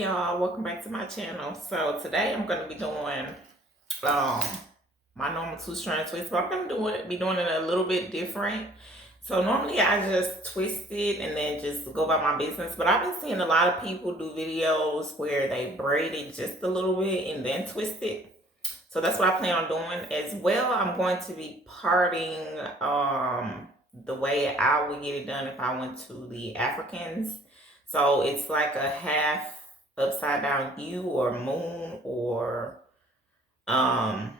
Hey y'all, welcome back to my channel. So today I'm going to be doing um my normal 2-strand twist, but I'm going to be doing it a little bit different. So normally I just twist it and then just go about my business, but I've been seeing a lot of people do videos where they braid it just a little bit and then twist it. So that's what I plan on doing as well. I'm going to be parting the way I would get it done if I went to the Africans. So it's like a half upside down U or moon or I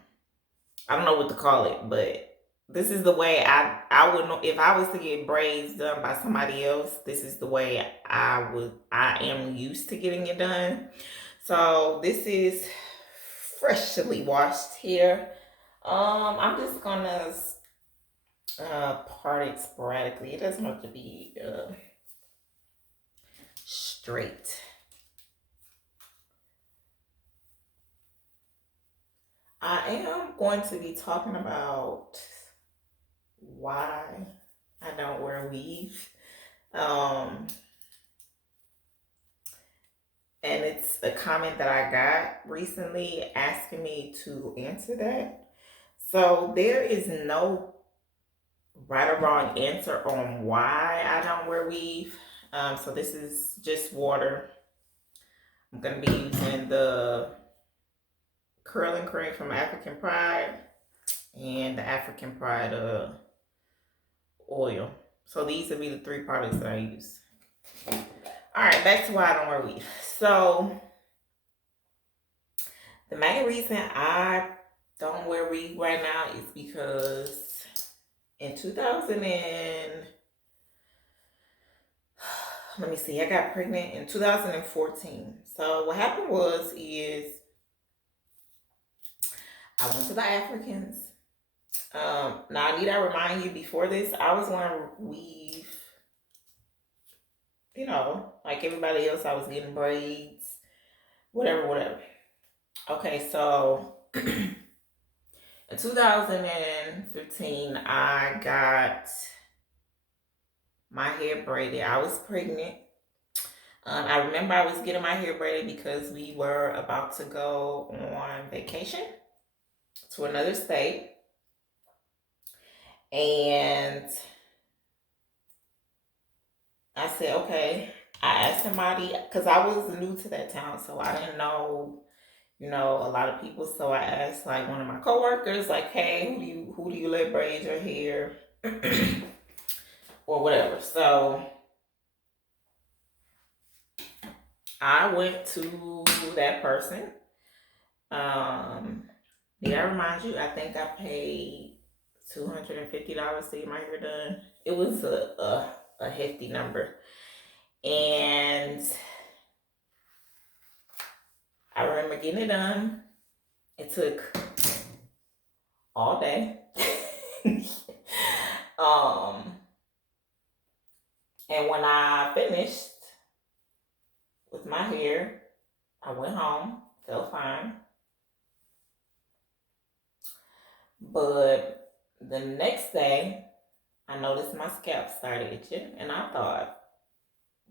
don't know what to call it, but this is the way I would know if I was to get braids done by somebody else. This is the way I am used to getting it done. So this is freshly washed here. I'm just gonna part it sporadically. It doesn't have to be straight. I am going to be talking about why I don't wear weave. And it's a comment that I got recently asking me to answer that. So there is no right or wrong answer on why I don't wear weave. So this is just water. I'm going to be using the curling cream from African Pride and the African Pride oil. So these will be the 3 products that I use. Alright, back to why I don't wear weave. So the main reason I don't wear weave right now is because in 2000 and let me see, I got pregnant in 2014. So what happened is I went to the Africans. Now I need to remind you, before this, I was wearing weave, you know, like everybody else. I was getting braids, whatever. Okay, so in 2015, I got my hair braided. I was pregnant. I remember I was getting my hair braided because we were about to go on vacation to another state. And I said, okay. I asked somebody, because I was new to that town, so I didn't know, a lot of people. So I asked like one of my coworkers, like, hey, who do you let braid your hair? Or whatever. So I went to that person. Did I remind you? I think I paid $250 to get my hair done. It was a hefty number. And I remember getting it done. It took all day. And when I finished with my hair, I went home, felt fine. But the next day, I noticed my scalp started itching, and I thought,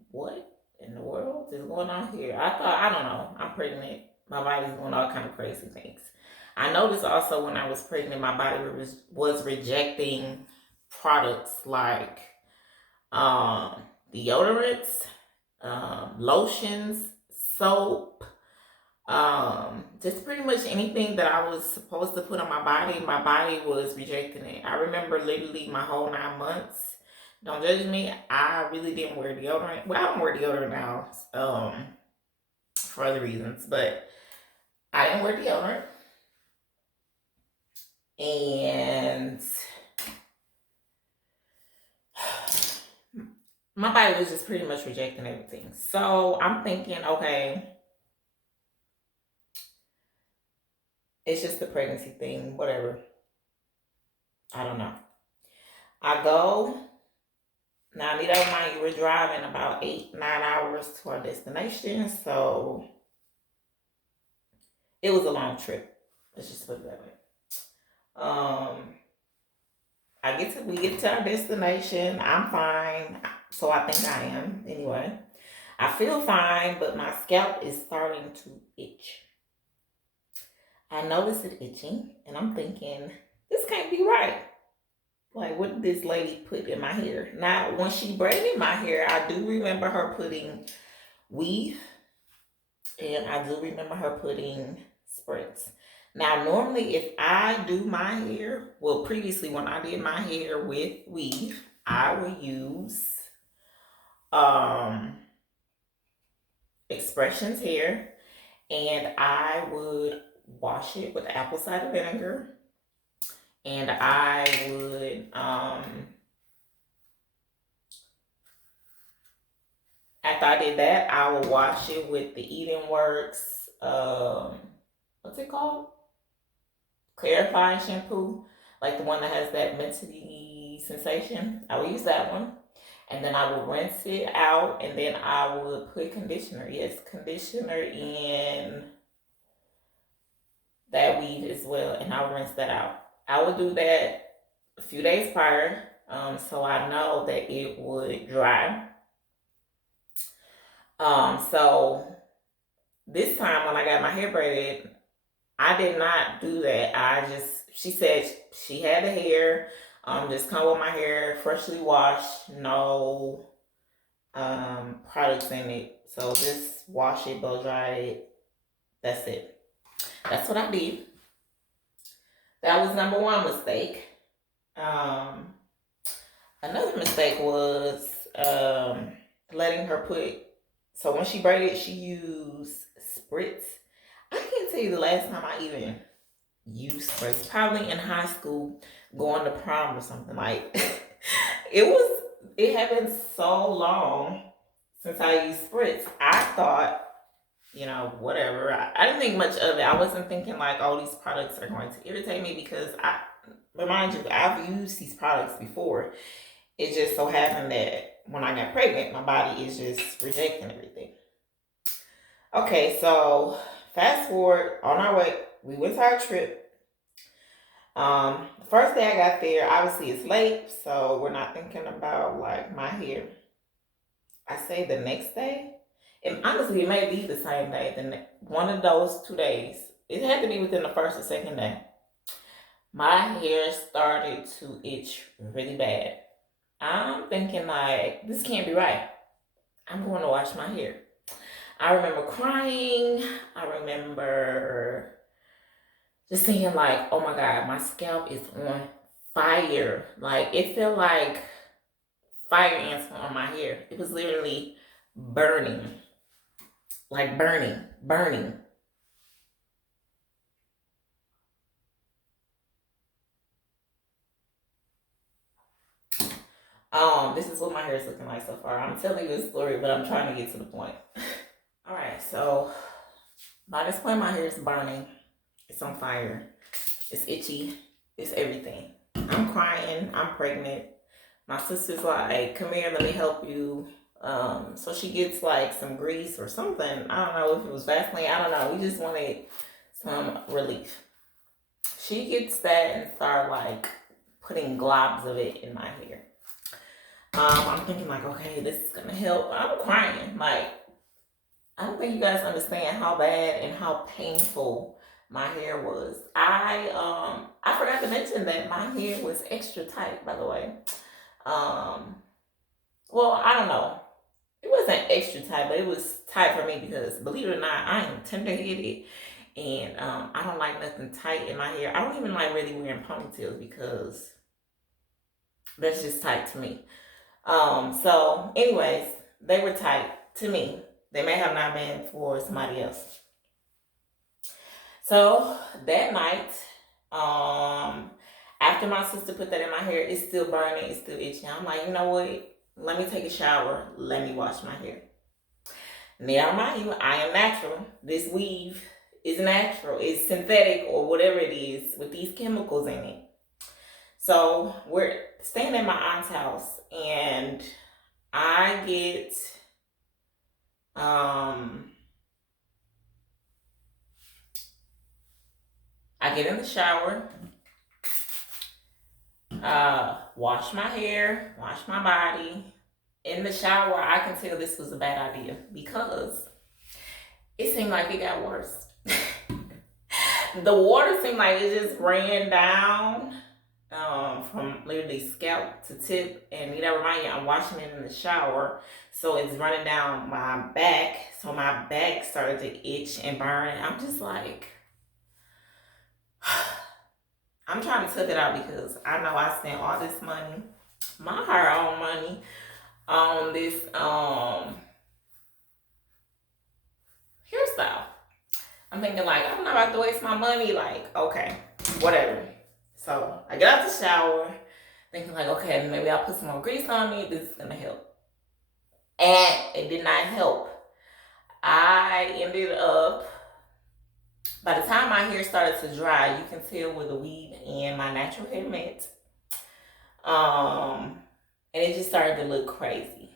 what in the world is going on here? I don't know, I'm pregnant. My body's doing all kind of crazy things. I noticed also when I was pregnant, my body was rejecting products like deodorants, lotions, soap, just pretty much anything that I was supposed to put on my body was rejecting it. I remember literally my whole 9 months. Don't judge me. I really didn't wear deodorant. Well, I don't wear deodorant now, for other reasons, but I didn't wear deodorant. And my body was just pretty much rejecting everything. So I'm thinking, okay, it's just the pregnancy thing, whatever. I don't know. I go. Now, I need to remind you, we're driving about 8-9 hours to our destination. So it was a long trip. Let's just put it that way. We get to our destination. I'm fine. So I think I am anyway. I feel fine, but my scalp is starting to itch. I notice it itching, and I'm thinking, this can't be right. Like, what did this lady put in my hair? Now, when she braided my hair, I do remember her putting weave, and I do remember her putting spritz. Now, normally, if I do my hair, well, previously when I did my hair with weave, I would use um Expressions hair, and I would wash it with apple cider vinegar, and I would after I did that, I will wash it with the Eden Works what's it called? Clarifying shampoo, like the one that has that minty sensation. I will use that one. And then I will rinse it out, and then I would put conditioner. Yes, conditioner in that weave as well, and I'll rinse that out. I would do that a few days prior, so I know that it would dry. So this time when I got my hair braided, I did not do that. She said she had the hair, just come with my hair, freshly washed, no products in it. So just wash it, blow dry it. That's it. That's what I did. That was number one mistake. Another mistake was letting her put. So when she braided, she used spritz. I can't tell you the last time I even used spritz. Probably in high school, going to prom or something like. It had been so long since I used spritz. I thought, whatever. I didn't think much of it. I wasn't thinking like, oh, these products are going to irritate me, because remind you, I've used these products before. It just so happened that when I got pregnant, my body is just rejecting everything. Okay, so fast forward on our way, we went to our trip. The first day I got there, obviously it's late, so we're not thinking about like my hair. I say the next day, and honestly, it may be the same day. Then one of those 2 days, it had to be within the first or second day. My hair started to itch really bad. I'm thinking like, this can't be right. I'm going to wash my hair. I remember crying. I remember just thinking like, oh my God, my scalp is on fire. Like, it felt like fire ants on my hair. It was literally burning. Like burning. This is what my hair is looking like so far. I'm telling you a story, but I'm trying to get to the point. All right, so by this point, my hair is burning. It's on fire. It's itchy. It's everything. I'm crying. I'm pregnant. My sister's like, come here, let me help you. So she gets like some grease or something. I don't know if it was Vaseline. I don't know. We just wanted some relief. She gets that and start like putting globs of it in my hair. I'm thinking like, okay, this is gonna help. I'm crying. Like, I don't think you guys understand how bad and how painful my hair was. I forgot to mention that my hair was extra tight, by the way. Well, I don't know. It wasn't extra tight, but it was tight for me because, believe it or not, I am tender-headed, and I don't like nothing tight in my hair. I don't even like really wearing ponytails because that's just tight to me. So anyways, they were tight to me. They may have not been for somebody else. So that night, after my sister put that in my hair, it's still burning, it's still itching. I'm like, you know what? Let me take a shower. Let me wash my hair. Now, mind you, I am natural. This weave is natural. It's synthetic or whatever it is with these chemicals in it. So we're staying at my aunt's house, and I get in the shower, wash my hair, wash my body, in the shower, I can tell this was a bad idea because it seemed like it got worse. The water seemed like it just ran down from literally scalp to tip, and you know, remind you, I'm washing it in the shower, so it's running down my back. So my back started to itch and burn. I'm just like, I'm trying to tuck it out because I know I spent all this money, my hard-earned money, on this hairstyle. I'm thinking like, I'm not about to waste my money. Like, okay, whatever. So I get out the shower, thinking like, okay, maybe I'll put some more grease on it. This is gonna help. And it did not help. I ended up, by the time my hair started to dry, you can tell where the weave and my natural hair met. And it just started to look crazy.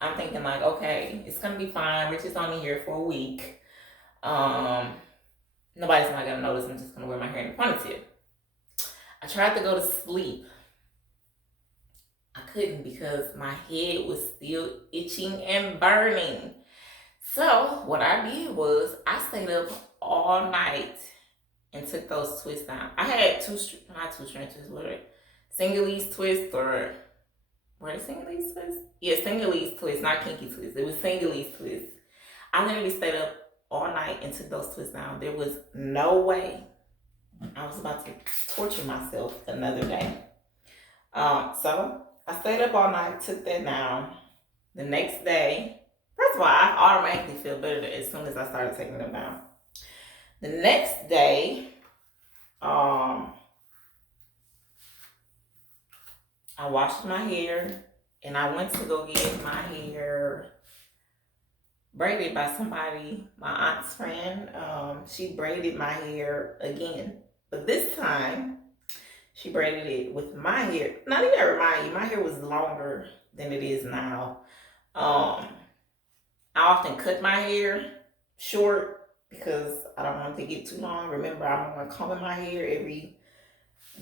I'm thinking like, okay, it's gonna be fine. Rich is only here for a week. Nobody's not gonna notice. I'm just gonna wear my hair in a ponytail. I tried to go to sleep. I couldn't because my head was still itching and burning. So what I did was I stayed up all night and took those twists down. I had not two strand twists, what are they? Single-leaf twists, or were they single-leaf twists? Yeah, single-leaf twists, not kinky twists. It was single-leaf twists. I literally stayed up all night and took those twists down. There was no way I was about to torture myself another day. So I stayed up all night, took that down. The next day, first of all, I automatically feel better as soon as I started taking them down. The next day, I washed my hair and I went to go get my hair braided by somebody, my aunt's friend. She braided my hair again, but this time she braided it with my hair. Now, I gotta remind you, my hair was longer than it is now. I often cut my hair short because I don't want it to get too long. Remember, I'm gonna comb my hair every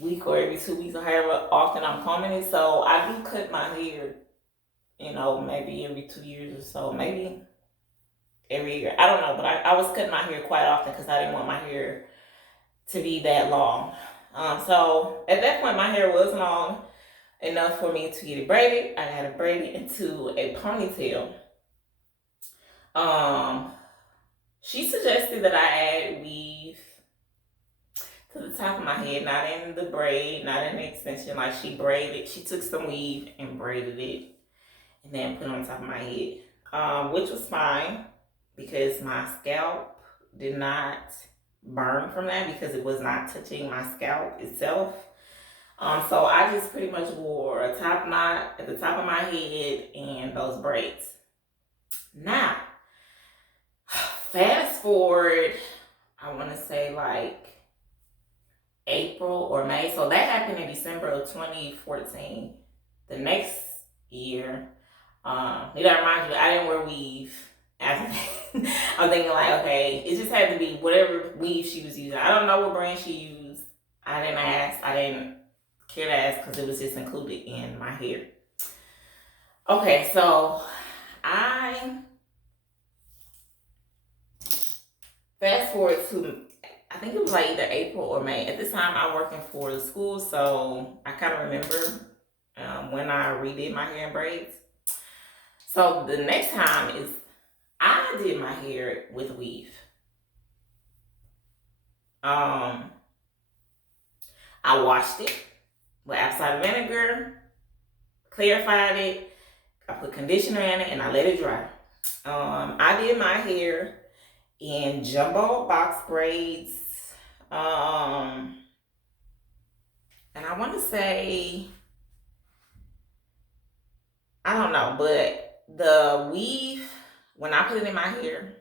week or every 2 weeks or however often I'm combing it. So I do cut my hair, you know, maybe every 2 years or so, maybe every year. I don't know, but I was cutting my hair quite often because I didn't want my hair to be that long. So at that point, my hair was long enough for me to get it braided. I had it braided into a ponytail. She suggested that I add weave to the top of my head, not in the braid, not in the extension. Like, she took some weave and braided it and then put it on top of my head, which was fine because my scalp did not burn from that because it was not touching my scalp itself. So I just pretty much wore a top knot at the top of my head and those braids. Now, fast forward, I want to say like April or May. So that happened in December of 2014. The next year, you gotta remind you, I didn't wear weave after that. I'm thinking like, okay, it just had to be whatever weave she was using. I don't know what brand she used. I didn't ask. I didn't care to ask because it was just included in my hair. Okay, so I fast forward to, I think it was like either April or May. At this time, I'm working for the school, so I kind of remember when I redid my hair in braids. So the next time is I did my hair with weave. I washed it with apple cider vinegar, clarified it, I put conditioner in it, and I let it dry. I did my hair in jumbo box braids. And I want to say, I don't know, but the weave, when I put it in my hair,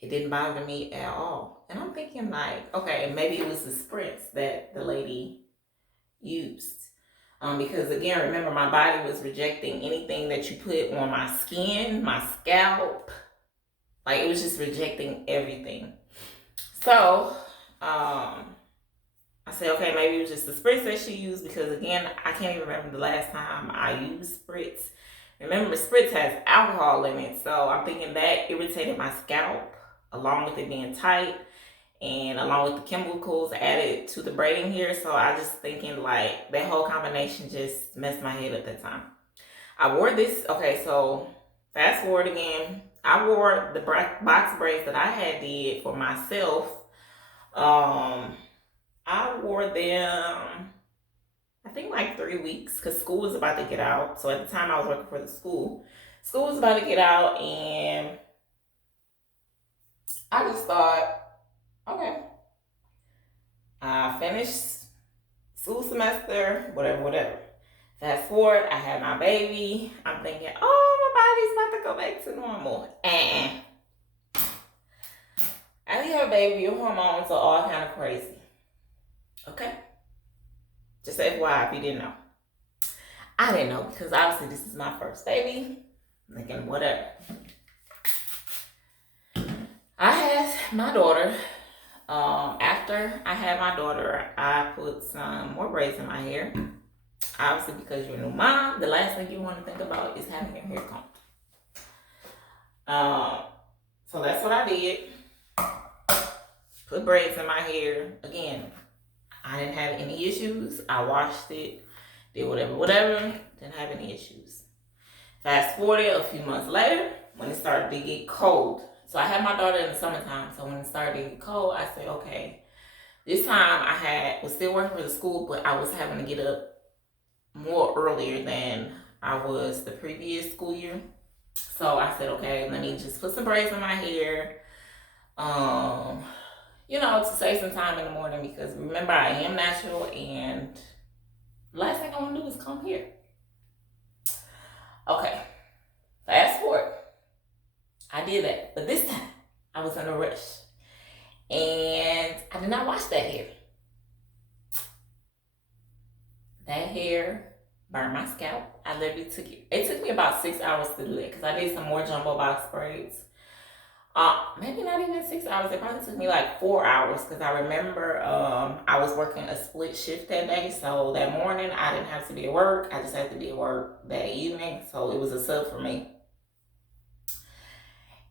it didn't bother me at all. And I'm thinking like, okay, maybe it was the spritz that the lady used. Because again, remember, my body was rejecting anything that you put on my skin, my scalp. Like, it was just rejecting everything. So, I said, okay, maybe it was just the spritz that she used, because again, I can't even remember the last time I used spritz. Remember, spritz has alcohol in it, so I'm thinking that irritated my scalp, along with it being tight, and along with the chemicals added to the braiding here. So I just thinking like that whole combination just messed my head up that time. I wore this. Okay, so fast forward again. I wore the box braids that I had did for myself. I wore them, I think like 3 weeks, because school was about to get out. So at the time I was working for the school. School was about to get out, and I just thought, okay, I finished school semester, whatever. Fast forward, I had my baby. I'm thinking, oh, my body's about to go back to normal. And after you have a baby, your hormones are all kind of crazy. Okay? Just FYI if you didn't know. I didn't know because obviously this is my first baby. I'm thinking, whatever. I had my daughter. After I had my daughter, I put some more braids in my hair. Obviously, because you're a new mom, the last thing you want to think about is having your hair combed. So that's what I did. Put braids in my hair. Again, I didn't have any issues. I washed it, did whatever. Didn't have any issues. Fast forward a few months later, when it started to get cold. So I had my daughter in the summertime. So when it started to get cold, I said, okay. This time I was still working for the school, but I was having to get up more earlier than I was the previous school year. So I said, okay, let me just put some braids in my hair. To save some time in the morning, because remember, I am natural, and the last thing I want to do is comb hair. Okay, fast forward. I did that, but this time I was in a rush, and I did not wash that hair. That hair burned my scalp. I literally it took me about 6 hours to do that, because I did some more jumbo box braids. Maybe not even 6 hours. It probably took me like 4 hours, because I remember I was working a split shift that day. So that morning I didn't have to be at work. I just had to be at work that evening. So it was a sub for me.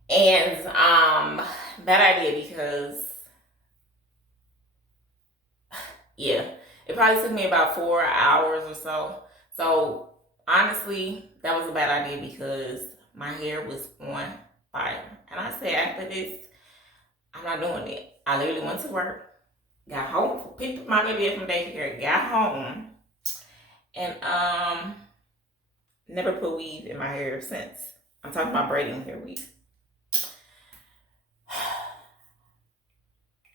And that I did because, yeah, it probably took me about 4 hours or so. So honestly, that was a bad idea, because my hair was on fire. And I said, after this, I'm not doing it. I literally went to work, got home, picked up my baby up from daycare, got home, and never put weave in my hair since. I'm talking about braiding hair weave.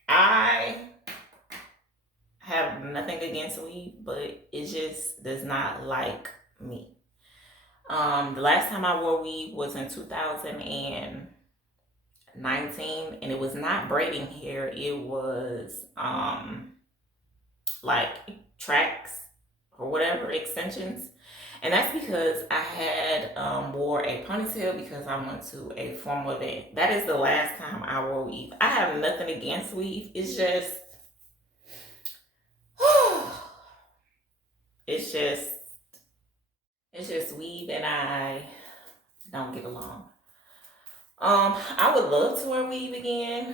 I have nothing against weave, but it just does not like me. The last time I wore weave was in 2019, and it was not braiding hair. It was like tracks or whatever, extensions. And that's because I had wore a ponytail because I went to a formal event. That is the last time I wore weave. I have nothing against weave. It's just it's just weave and I don't get along. I would love to wear weave again.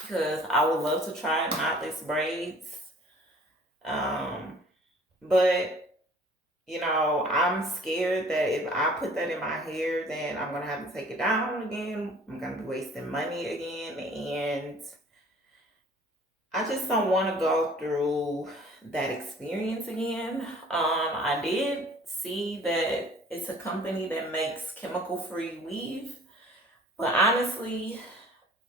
Because I would love to try knotless braids. But I'm scared that if I put that in my hair, then I'm gonna have to take it down again. I'm gonna be wasting money again, and I just don't want to go through that experience again. I did see that it's a company that makes chemical-free weave, but honestly,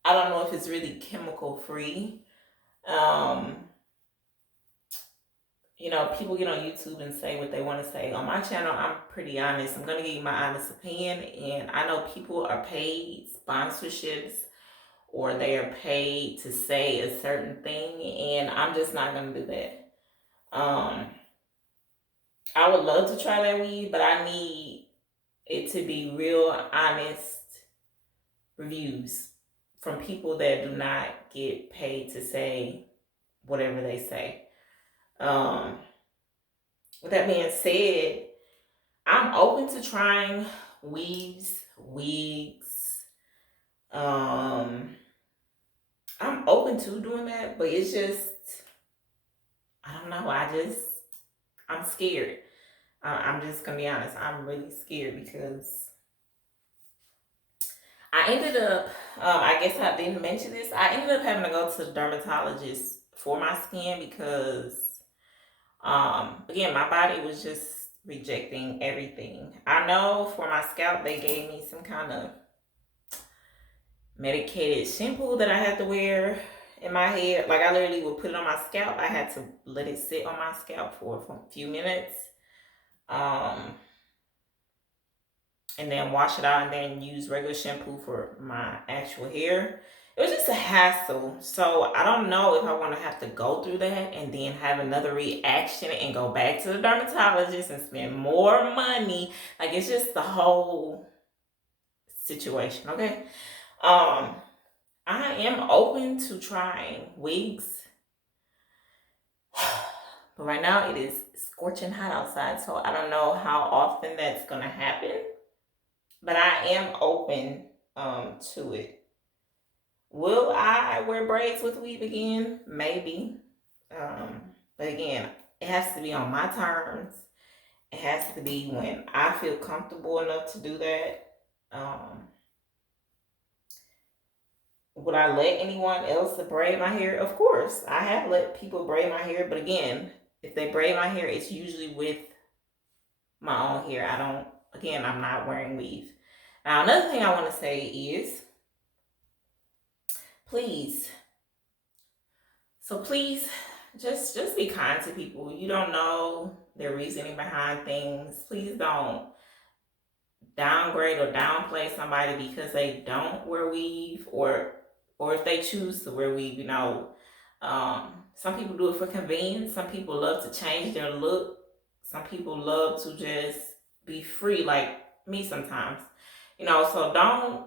I don't know if it's really chemical-free. People get on YouTube and say what they want to say. On my channel, I'm pretty honest. I'm going to give you my honest opinion. And I know people are paid sponsorships, or they are paid to say a certain thing. And I'm just not going to do that. I would love to try that weave, but I need it to be real, honest reviews from people that do not get paid to say whatever they say. with that being said, I'm open to trying weaves, wigs. I'm open to doing that, but it's just, I don't know. I'm scared. I'm just gonna be honest. I'm really scared because I ended up, I guess I didn't mention this. I ended up having to go to the dermatologist for my skin because, again, my body was just rejecting everything. I know for my scalp, they gave me some kind of medicated shampoo that I had to wear in my hair. Like, I literally would put it on my scalp. I had to let it sit on my scalp for a few minutes. And then wash it out and then use regular shampoo for my actual hair. It was just a hassle. So I don't know if I want to have to go through that and then have another reaction and go back to the dermatologist and spend more money. Like, it's just the whole situation, okay? I am open to trying wigs. But right now it is scorching hot outside, so I don't know how often that's gonna happen. But I am open to it. Will I wear braids with weave again? Maybe. But again, it has to be on my terms. It has to be when I feel comfortable enough to do that. Would I let anyone else braid my hair? Of course. I have let people braid my hair, but again, if they braid my hair, it's usually with my own hair. I'm not wearing weave. Now, another thing I want to say is, please, just be kind to people. You don't know their reasoning behind things. Please don't downgrade or downplay somebody because they don't wear weave, or if they choose to wear weave. Some people do it for convenience. Some people love to change their look. Some people love to just be free, like me sometimes. So don't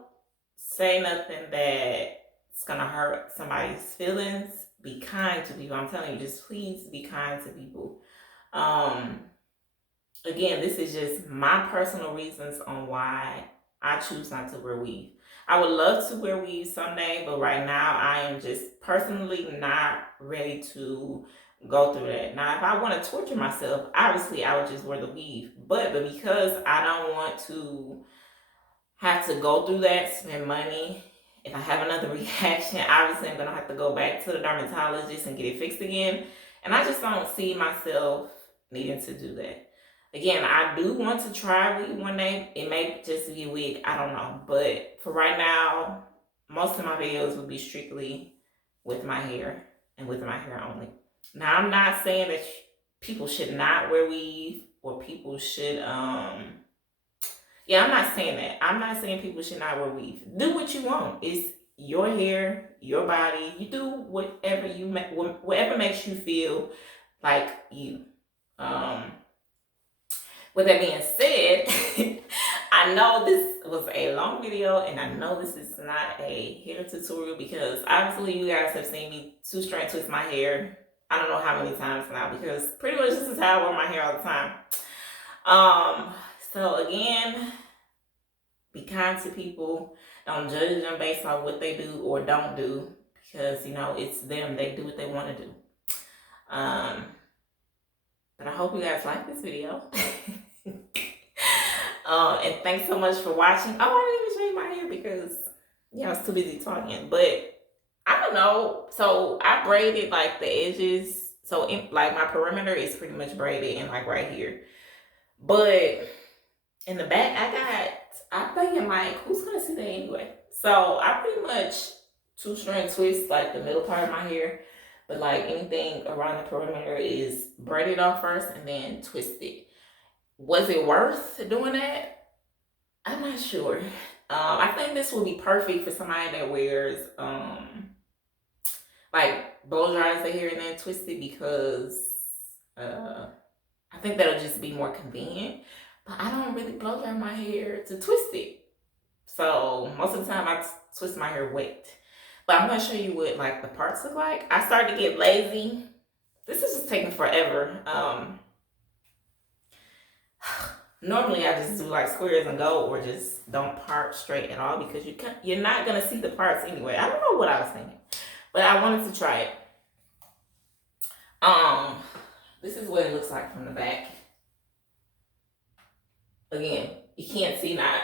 say nothing that's gonna hurt somebody's feelings. Be kind to people. I'm telling you, just please be kind to people. Again, this is just my personal reasons on why I choose not to wear weave. I would love to wear weave someday, but right now I am just personally not ready to go through that. Now, if I want to torture myself, obviously I would just wear the weave. But because I don't want to have to go through that, spend money, if I have another reaction, obviously I'm going to have to go back to the dermatologist and get it fixed again. And I just don't see myself needing to do that. Again, I do want to try weave one day. It may just be a wig, I don't know. But for right now, most of my videos will be strictly with my hair and with my hair only. Now, I'm not saying that people should not wear weave or people should, I'm not saying that. I'm not saying people should not wear weave. Do what you want. It's your hair, your body. You do whatever makes you feel like you. With that being said, I know this was a long video and I know this is not a hair tutorial because obviously you guys have seen me two-strand twist my hair. I don't know how many times now because pretty much this is how I wear my hair all the time. So again, be kind to people. Don't judge them based on what they do or don't do because, it's them. They do what they want to do. But I hope you guys like this video. And thanks so much for watching. Oh, I didn't even show you my hair because, I was too busy talking. But I don't know. So I braided like the edges. So like my perimeter is pretty much braided and like right here. But in the back, I'm thinking like, who's going to see that anyway? So I pretty much two-strand twist like the middle part of my hair. But like anything around the perimeter is braided off first and then twisted. Was it worth doing that? I'm not sure. I think this would be perfect for somebody that wears like blow dries their hair and then twist it because I think that'll just be more convenient. But I don't really blow dry my hair to twist it. So most of the time I twist my hair wet. But I'm going to show you what like the parts look like. I started to get lazy. This is just taking forever. normally I just do like squares and go, or just don't part straight at all, because you're not gonna see the parts anyway. I don't know what I was thinking, but I wanted to try it. This is what it looks like from the back. Again, you can't see not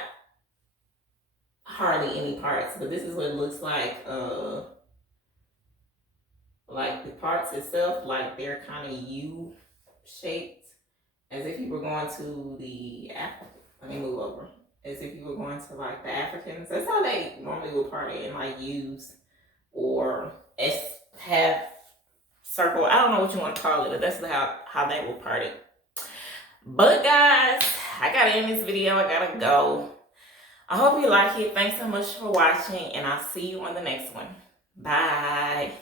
hardly any parts, but this is what it looks like. Like the parts itself, like they're kind of U shaped, as if you were going to the let me move over. As if you were going to like the Africans. That's how they normally would part it, in like U's or S half circle. I don't know what you want to call it, but that's how they will part it. But guys, I gotta end this video. I gotta go. I hope you like it. Thanks so much for watching, and I'll see you on the next one. Bye.